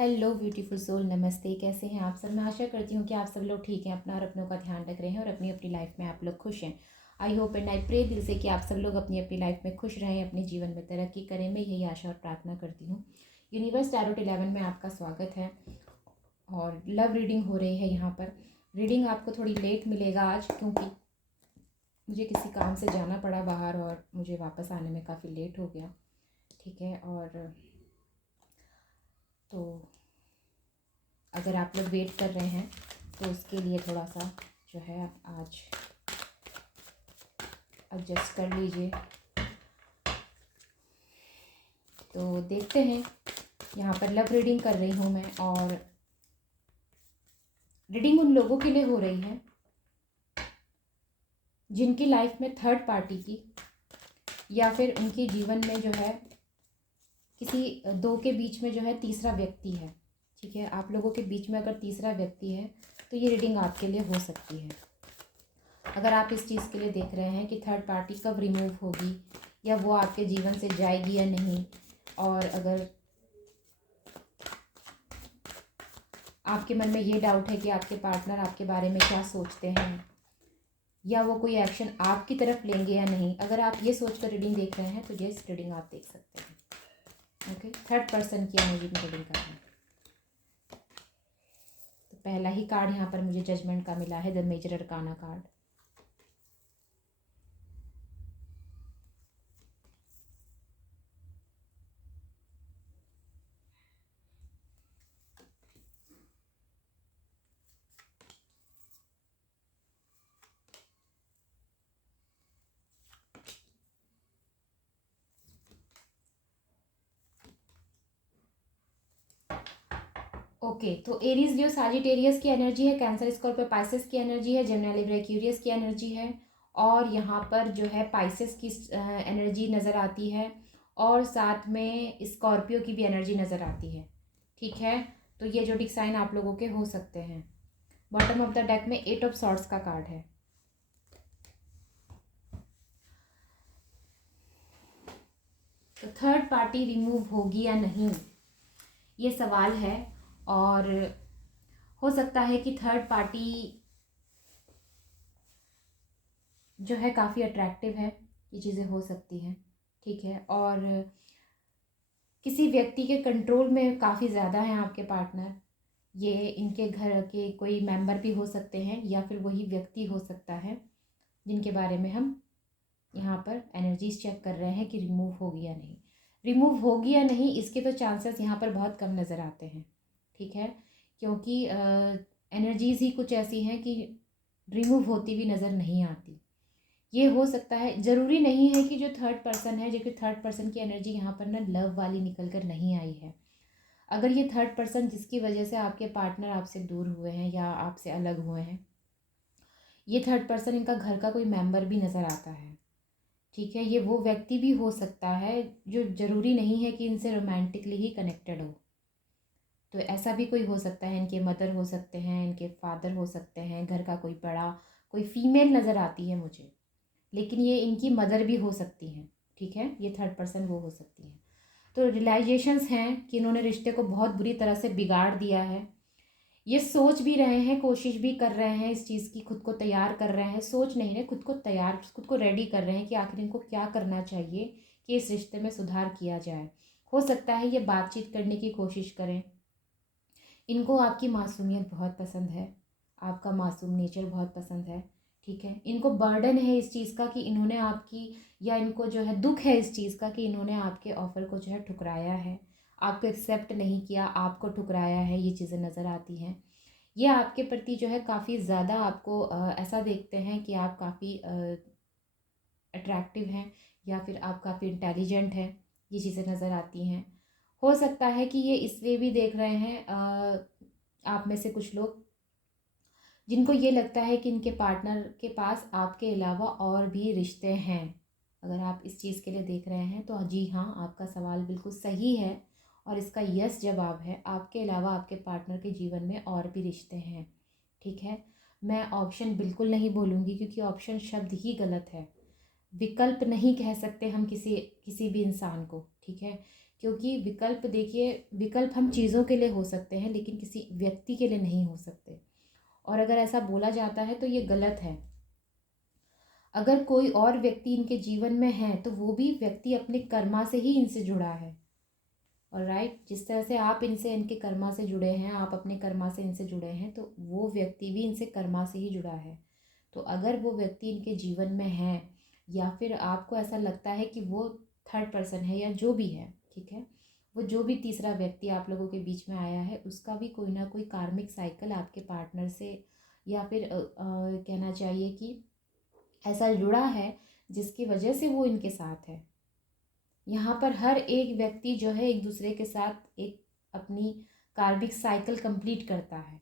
Hello beautiful soul, नमस्ते। कैसे हैं आप सब? मैं आशा करती हूँ कि आप सब लोग ठीक हैं, अपना और अपनों का ध्यान रख रहे हैं और अपनी अपनी लाइफ में आप लोग खुश हैं। I hope and I pray दिल से कि आप सब लोग अपनी अपनी लाइफ में खुश रहें, अपने जीवन में तरक्की करें। मैं यही आशा और प्रार्थना करती हूँ। यूनिवर्स टैरोट 11 में आपका स्वागत है और लव रीडिंग हो रही है यहाँ पर। रीडिंग आपको थोड़ी लेट मिलेगा आज, क्योंकि मुझे किसी काम से जाना पड़ा बाहर और मुझे वापस आने में काफ़ी लेट हो गया। ठीक है, और तो अगर आप लोग वेट कर रहे हैं तो उसके लिए थोड़ा सा जो है आज एडजस्ट कर लीजिए। तो देखते हैं, यहाँ पर लव रीडिंग कर रही हूँ मैं, और रीडिंग उन लोगों के लिए हो रही है जिनकी लाइफ में थर्ड पार्टी की या फिर उनके जीवन में जो है किसी दो के बीच में जो है तीसरा व्यक्ति है। ठीक है, आप लोगों के बीच में अगर तीसरा व्यक्ति है तो ये रीडिंग आपके लिए हो सकती है। अगर आप इस चीज़ के लिए देख रहे हैं कि थर्ड पार्टी कब रिमूव होगी या वो आपके जीवन से जाएगी या नहीं, और अगर आपके मन में ये डाउट है कि आपके पार्टनर आपके बारे में क्या सोचते हैं या वो कोई एक्शन आपकी तरफ लेंगे या नहीं, अगर आप ये सोच कर रीडिंग देख रहे हैं तो ये रीडिंग आप देख सकते हैं। ओके, थर्ड पर्सन की एनर्जी में रीडिंग कर रहे हैं। तो पहला ही कार्ड यहाँ पर मुझे जजमेंट का मिला है, the major arcana card. Okay, तो एरीज लियो साजिटेरियस की एनर्जी है, कैंसर स्कॉर्पियो पाइसेस की एनर्जी है, जेमिनी लिब्रा एक्वेरियस की एनर्जी है, और यहाँ पर जो है पाइसेस की एनर्जी नज़र आती है, और साथ में स्कॉर्पियो की भी एनर्जी नज़र आती है। ठीक है, तो ये जो साइन आप लोगों के हो सकते हैं। बॉटम ऑफ द डेक में 8 ऑफ सॉर्ड्स का कार्ड है। तो थर्ड पार्टी रिमूव होगी या नहीं, ये सवाल है। और हो सकता है कि थर्ड पार्टी जो है काफ़ी अट्रैक्टिव है, ये चीज़ें हो सकती हैं। ठीक है, और किसी व्यक्ति के कंट्रोल में काफ़ी ज़्यादा हैं आपके पार्टनर। ये इनके घर के कोई मेंबर भी हो सकते हैं या फिर वही व्यक्ति हो सकता है जिनके बारे में हम यहाँ पर एनर्जीज चेक कर रहे हैं कि रिमूव होगी या नहीं। रिमूव होगी या नहीं इसके तो चांसेस यहाँ पर बहुत कम नज़र आते हैं। ठीक है, क्योंकि एनर्जीज ही कुछ ऐसी हैं कि रिमूव होती भी नज़र नहीं आती। ये हो सकता है, ज़रूरी नहीं है कि जो थर्ड पर्सन है, जो कि थर्ड पर्सन की एनर्जी यहाँ पर ना लव वाली निकल कर नहीं आई है। अगर ये थर्ड पर्सन जिसकी वजह से आपके पार्टनर आपसे दूर हुए हैं या आपसे अलग हुए हैं, ये थर्ड पर्सन इनका घर का कोई मेंबर भी नज़र आता है। ठीक है, ये वो व्यक्ति भी हो सकता है जो ज़रूरी नहीं है कि इनसे रोमांटिकली ही कनेक्टेड हो। तो ऐसा भी कोई हो सकता है, इनके मदर हो सकते हैं, इनके फादर हो सकते हैं, घर का कोई बड़ा, कोई फीमेल नज़र आती है मुझे, लेकिन ये इनकी मदर भी हो सकती हैं। ठीक है, ये थर्ड पर्सन वो हो सकती हैं। तो रियलाइजेशंस हैं कि इन्होंने रिश्ते को बहुत बुरी तरह से बिगाड़ दिया है। ये सोच भी रहे हैं, कोशिश भी कर रहे हैं इस चीज़ की, खुद को तैयार कर रहे हैं। सोच नहीं रहे, खुद को तैयार, खुद को रेडी कर रहे हैं कि आखिर इनको क्या करना चाहिए कि इस रिश्ते में सुधार किया जाए। हो सकता है ये बातचीत करने की कोशिश करें। इनको आपकी मासूमियत बहुत पसंद है, आपका मासूम नेचर बहुत पसंद है। ठीक है, इनको बर्डन है इस चीज़ का कि इन्होंने आपकी, या इनको जो है दुख है इस चीज़ का कि इन्होंने आपके ऑफ़र को जो है ठुकराया है, आपको एक्सेप्ट नहीं किया, आपको ठुकराया है। ये चीज़ें नज़र आती हैं। ये आपके प्रति जो है काफ़ी ज़्यादा आपको ऐसा देखते हैं कि आप काफ़ी अट्रैक्टिव हैं या फिर आप काफ़ी इंटेलिजेंट हैं। ये चीज़ें नज़र आती हैं। हो सकता है कि ये इसलिए भी देख रहे हैं, आप में से कुछ लोग जिनको ये लगता है कि इनके पार्टनर के पास आपके अलावा और भी रिश्ते हैं। अगर आप इस चीज़ के लिए देख रहे हैं तो जी हाँ, आपका सवाल बिल्कुल सही है और इसका यस जवाब है। आपके अलावा आपके पार्टनर के जीवन में और भी रिश्ते हैं। ठीक है, मैं ऑप्शन बिल्कुल नहीं बोलूँगी क्योंकि ऑप्शन शब्द ही गलत है। विकल्प नहीं कह सकते हम किसी किसी भी इंसान को। ठीक है, क्योंकि विकल्प देखिए, विकल्प हम चीज़ों के लिए हो सकते हैं लेकिन किसी व्यक्ति के लिए नहीं हो सकते। और अगर ऐसा बोला जाता है तो ये गलत है। अगर कोई और व्यक्ति इनके जीवन में है तो वो भी व्यक्ति अपने कर्मा से ही इनसे जुड़ा है। और राइट, जिस तरह से आप इनसे, इनके कर्मा से जुड़े हैं, आप अपने कर्मा से इनसे जुड़े हैं, तो वो व्यक्ति भी इनसे कर्मा से ही जुड़ा है। तो अगर वो व्यक्ति इनके जीवन में है, या फिर आपको ऐसा लगता है कि वो थर्ड पर्सन है या जो भी है, ठीक है, वो जो भी तीसरा व्यक्ति आप लोगों के बीच में आया है, उसका भी कोई ना कोई कार्मिक साइकिल आपके पार्टनर से, या फिर कहना चाहिए कि ऐसा जुड़ा है जिसकी वजह से वो इनके साथ है। यहाँ पर हर एक व्यक्ति जो है एक दूसरे के साथ एक अपनी कार्मिक साइकिल कंप्लीट करता है।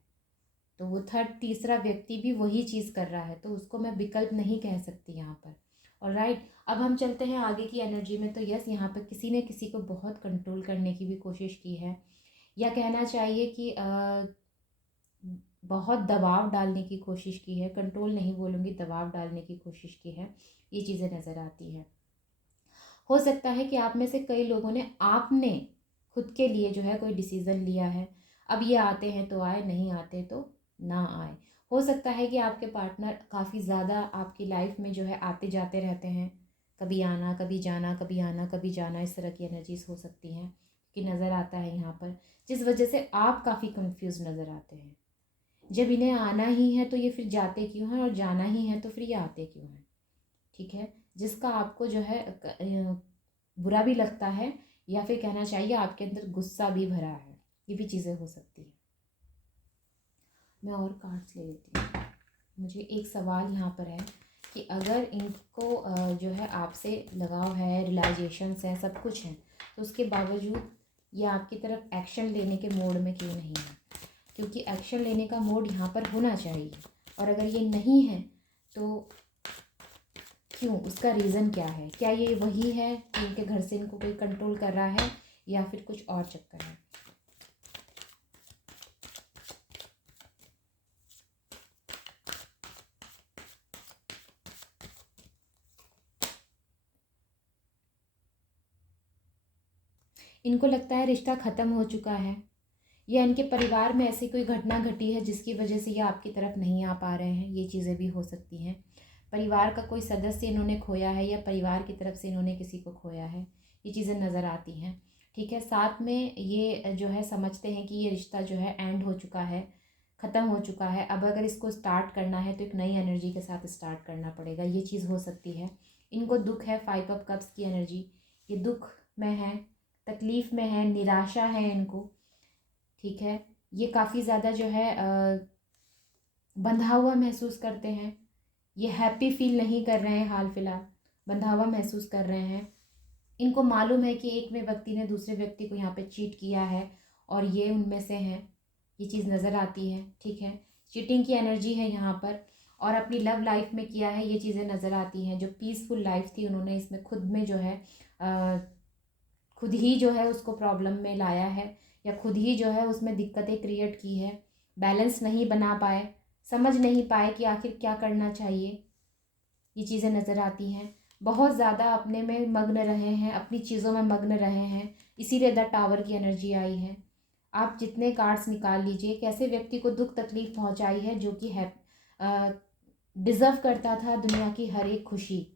तो वो थर्ड तीसरा व्यक्ति भी वही चीज़ कर रहा है, तो उसको मैं विकल्प नहीं कह सकती यहाँ पर। और राइट, अब हम चलते हैं आगे की एनर्जी में। तो यस, यहाँ पर किसी ने किसी को बहुत कंट्रोल करने की भी कोशिश की है, या कहना चाहिए कि बहुत दबाव डालने की कोशिश की है। कंट्रोल नहीं बोलूँगी, दबाव डालने की कोशिश की है, ये चीज़ें नज़र आती है। हो सकता है कि आप में से कई लोगों ने, आपने खुद के लिए जो है कोई डिसीज़न लिया है, अब ये आते हैं तो आए, नहीं आते तो ना आए। हो सकता है कि आपके पार्टनर काफ़ी ज़्यादा आपकी लाइफ में जो है आते जाते रहते हैं, कभी आना कभी जाना, कभी आना कभी जाना, इस तरह की एनर्जीज हो सकती हैं कि नज़र आता है यहाँ पर, जिस वजह से आप काफ़ी कंफ्यूज नज़र आते हैं। जब इन्हें आना ही है तो ये फिर जाते क्यों हैं, और जाना ही है तो फिर ये आते क्यों हैं, ठीक है, जिसका आपको जो है बुरा भी लगता है, या फिर कहना चाहिए आपके अंदर गुस्सा भी भरा है, ये भी चीज़ें हो सकती हैं। मैं और कार्ड्स ले लेती हूँ। मुझे एक सवाल यहाँ पर है कि अगर इनको जो है आपसे लगाव है, रियलाइजेशंस है, सब कुछ है, तो उसके बावजूद ये आपकी तरफ एक्शन लेने के मोड में क्यों नहीं है? क्योंकि एक्शन लेने का मोड यहाँ पर होना चाहिए, और अगर ये नहीं है तो क्यों, उसका रीज़न क्या है? क्या ये वही है कि इनके घर से इनको कोई कंट्रोल कर रहा है, या फिर कुछ और चक्कर है? इनको लगता है रिश्ता ख़त्म हो चुका है, या इनके परिवार में ऐसी कोई घटना घटी है जिसकी वजह से ये आपकी तरफ नहीं आ पा रहे हैं, ये चीज़ें भी हो सकती हैं। परिवार का कोई सदस्य इन्होंने खोया है, या परिवार की तरफ से इन्होंने किसी को खोया है, ये चीज़ें नज़र आती हैं, ठीक है। साथ में ये जो है समझते हैं कि ये रिश्ता जो है एंड हो चुका है, ख़त्म हो चुका है। अब अगर इसको स्टार्ट करना है तो एक नई एनर्जी के साथ स्टार्ट करना पड़ेगा, ये चीज़ हो सकती है। इनको दुख है, 5 ऑफ कप्स की एनर्जी, ये दुख में है, तकलीफ़ में है, निराशा है इनको, ठीक है। ये काफ़ी ज़्यादा जो है बंधा हुआ महसूस करते हैं, ये हैप्पी फील नहीं कर रहे हैं, हाल फिलहाल बंधा हुआ महसूस कर रहे हैं। इनको मालूम है कि एक में व्यक्ति ने दूसरे व्यक्ति को यहाँ पे चीट किया है, और ये उनमें से हैं, ये चीज़ नज़र आती है, ठीक है। चीटिंग की एनर्जी है यहाँ पर, और अपनी लव लाइफ में किया है, ये चीज़ें नज़र आती हैं। जो पीसफुल लाइफ थी उन्होंने इसमें खुद में जो है अ, खुद ही जो है उसको प्रॉब्लम में लाया है, या खुद ही जो है उसमें दिक्कतें क्रिएट की है, बैलेंस नहीं बना पाए, समझ नहीं पाए कि आखिर क्या करना चाहिए, ये चीज़ें नज़र आती हैं। बहुत ज़्यादा अपने में मग्न रहे हैं, अपनी चीज़ों में मग्न रहे हैं, इसीलिए द टावर की एनर्जी आई है। आप जितने कार्ड्स निकाल लीजिए, कैसे व्यक्ति को दुख तकलीफ पहुंचाई है जो कि है डिज़र्व करता था दुनिया की हर एक खुशी।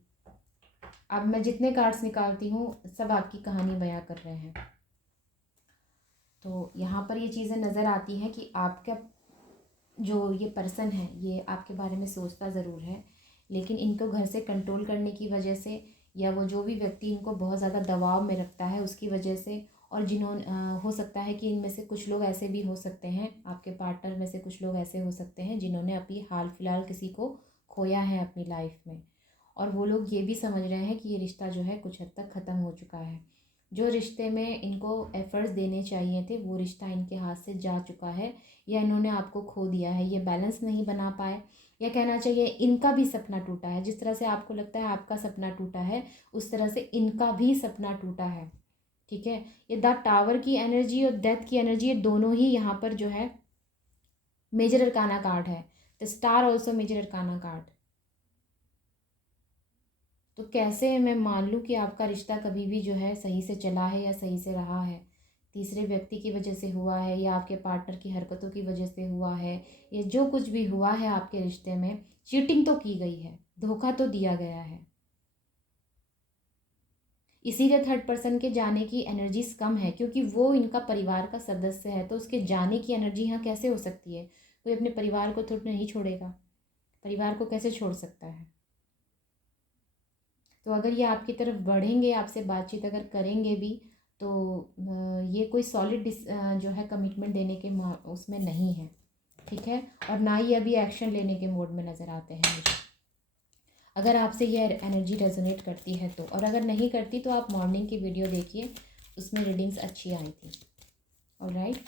अब मैं जितने कार्ड्स निकालती हूँ सब आपकी कहानी बयां कर रहे हैं। तो यहाँ पर ये चीज़ें नज़र आती हैं कि आपका जो ये पर्सन है ये आपके बारे में सोचता ज़रूर है, लेकिन इनको घर से कंट्रोल करने की वजह से, या वो जो भी व्यक्ति इनको बहुत ज़्यादा दबाव में रखता है उसकी वजह से, और जिन्होंने हो सकता है कि इनमें से कुछ लोग ऐसे भी हो सकते हैं, आपके पार्टनर में से कुछ लोग ऐसे हो सकते हैं जिन्होंने अभी हाल फिलहाल किसी को खोया है अपनी लाइफ में, और वो लोग ये भी समझ रहे हैं कि ये रिश्ता जो है कुछ हद तक ख़त्म हो चुका है। जो रिश्ते में इनको एफ़र्ट्स देने चाहिए थे वो रिश्ता इनके हाथ से जा चुका है, या इन्होंने आपको खो दिया है, ये बैलेंस नहीं बना पाए, या कहना चाहिए इनका भी सपना टूटा है। जिस तरह से आपको लगता है आपका सपना टूटा है, उस तरह से इनका भी सपना टूटा है, ठीक है। ये द टावर की एनर्जी और डेथ की एनर्जी, ये दोनों ही यहाँ पर जो है मेजर अरकाना कार्ड है। The star also major arcana card. तो कैसे मैं मान लूँ कि आपका रिश्ता कभी भी जो है सही से चला है या सही से रहा है? तीसरे व्यक्ति की वजह से हुआ है या आपके पार्टनर की हरकतों की वजह से हुआ है, या जो कुछ भी हुआ है आपके रिश्ते में, चीटिंग तो की गई है, धोखा तो दिया गया है। इसीलिए थर्ड पर्सन के जाने की एनर्जीज कम है, क्योंकि वो इनका परिवार का सदस्य है, तो उसके जाने की एनर्जी यहाँ कैसे हो सकती है? कोई अपने परिवार को थोड़ा नहीं छोड़ेगा, परिवार को कैसे छोड़ सकता है? तो अगर ये आपकी तरफ बढ़ेंगे, आपसे बातचीत अगर करेंगे भी, तो ये कोई सॉलिड जो है कमिटमेंट देने के उसमें नहीं है, ठीक है। और ना ही अभी एक्शन लेने के मोड में नज़र आते हैं मुझे। अगर आपसे ये एनर्जी रेजोनेट करती है तो, और अगर नहीं करती तो आप मॉर्निंग की वीडियो देखिए, उसमें रीडिंग्स अच्छी आई थी। ऑलराइट,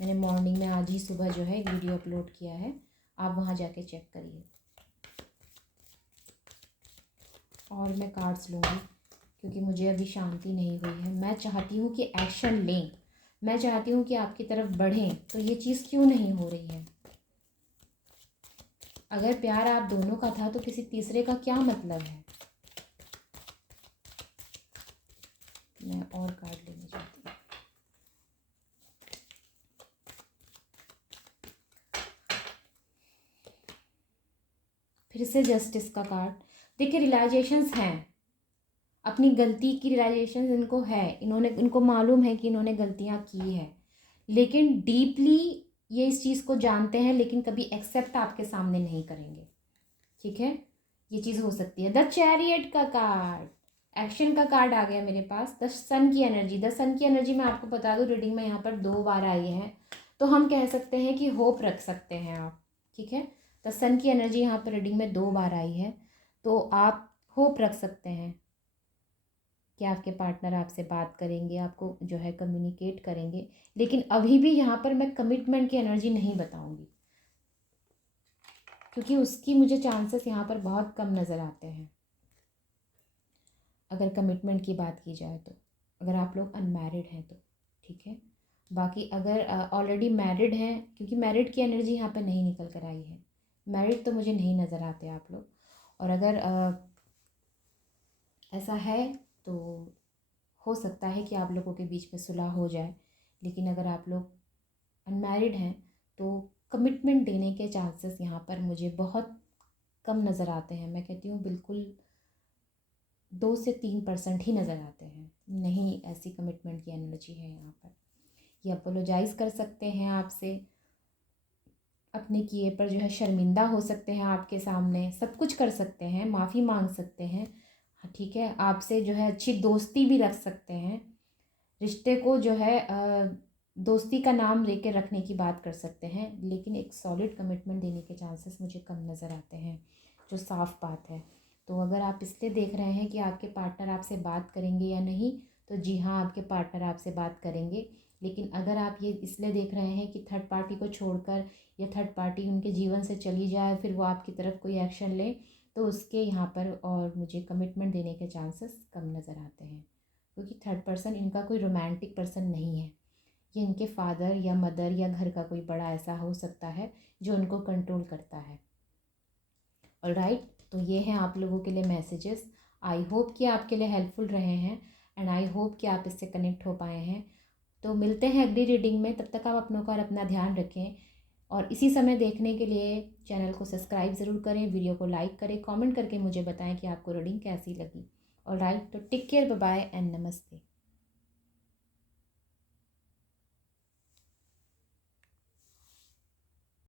मैंने मॉर्निंग में आज ही सुबह जो है एक वीडियो अपलोड किया है, आप वहाँ जाके चेक करिए। और मैं कार्ड्स लूँगी क्योंकि मुझे अभी शांति नहीं हुई है। मैं चाहती हूँ कि एक्शन लें, मैं चाहती हूँ कि आपकी तरफ बढ़ें, तो ये चीज़ क्यों नहीं हो रही है? अगर प्यार आप दोनों का था तो किसी तीसरे का क्या मतलब है? मैं और कार्ड लेना चाहती हूँ। फिर से जस्टिस का कार्ड। देखिए, रियलाइजेशंस हैं, अपनी गलती की रियलाइजेशन इनको है, इनको मालूम है कि इन्होंने गलतियाँ की है, लेकिन डीपली ये इस चीज़ को जानते हैं, लेकिन कभी एक्सेप्ट आपके सामने नहीं करेंगे, ठीक है। ये चीज़ हो सकती है। द चैरियट का कार्ड, एक्शन का कार्ड आ गया मेरे पास। द सन की एनर्जी, द सन की एनर्जी मैं आपको बता दूँ, रीडिंग में यहाँ पर 2 बार आई है, तो हम कह सकते हैं कि होप रख सकते हैं आप, ठीक है। द सन की एनर्जी यहाँ पर रीडिंग में 2 बार आई है, तो आप होप रख सकते हैं कि आपके पार्टनर आपसे बात करेंगे, आपको जो है कम्युनिकेट करेंगे, लेकिन अभी भी यहाँ पर मैं कमिटमेंट की एनर्जी नहीं बताऊँगी, क्योंकि उसकी मुझे चांसेस यहाँ पर बहुत कम नज़र आते हैं। अगर कमिटमेंट की बात की जाए तो, अगर आप लोग अनमैरिड हैं तो, ठीक है। बाकी अगर ऑलरेडी मैरिड हैं, क्योंकि मैरिड की एनर्जी यहाँ पे नहीं निकल कर आई है, मैरिड तो मुझे नहीं नज़र आते आप लोग। और अगर ऐसा है तो हो सकता है कि आप लोगों के बीच में सुलह हो जाए, लेकिन अगर आप लोग अनमैरिड हैं तो कमिटमेंट देने के चांसेस यहाँ पर मुझे बहुत कम नज़र आते हैं। मैं कहती हूँ बिल्कुल 2 से 3% ही नज़र आते हैं, नहीं ऐसी कमिटमेंट की एनर्जी है यहाँ पर। ये अपोलोजाइज़ कर सकते हैं आपसे, अपने किए पर जो है शर्मिंदा हो सकते हैं आपके सामने, सब कुछ कर सकते हैं, माफ़ी मांग सकते हैं, हाँ ठीक है, आपसे जो है अच्छी दोस्ती भी रख सकते हैं, रिश्ते को जो है दोस्ती का नाम लेके रखने की बात कर सकते हैं, लेकिन एक सॉलिड कमिटमेंट देने के चांसेस मुझे कम नज़र आते हैं, जो साफ़ बात है। तो अगर आप इसलिए देख रहे हैं कि आपके पार्टनर आपसे बात करेंगे या नहीं, तो जी हाँ, आपके पार्टनर आपसे बात करेंगे। लेकिन अगर आप ये इसलिए देख रहे हैं कि थर्ड पार्टी को छोड़कर या थर्ड पार्टी उनके जीवन से चली जाए, फिर वो आपकी तरफ कोई एक्शन ले, तो उसके यहाँ पर और मुझे कमिटमेंट देने के चांसेस कम नज़र आते हैं, क्योंकि थर्ड पर्सन इनका कोई रोमांटिक पर्सन नहीं है। ये इनके फादर या मदर या घर का कोई बड़ा ऐसा हो सकता है जो उनको कंट्रोल करता है। ऑलराइट, तो ये हैं आप लोगों के लिए मैसेजेस। आई होप कि आपके लिए हेल्पफुल रहे हैं, एंड आई होप कि आप इससे कनेक्ट हो पाए हैं। तो मिलते हैं अगली रीडिंग में, तब तक आप अपनों का और अपना ध्यान रखें, और इसी समय देखने के लिए चैनल को सब्सक्राइब ज़रूर करें, वीडियो को लाइक करें, कमेंट करके मुझे बताएं कि आपको रीडिंग कैसी लगी। ऑलराइट, तो take care, bye bye and नमस्ते।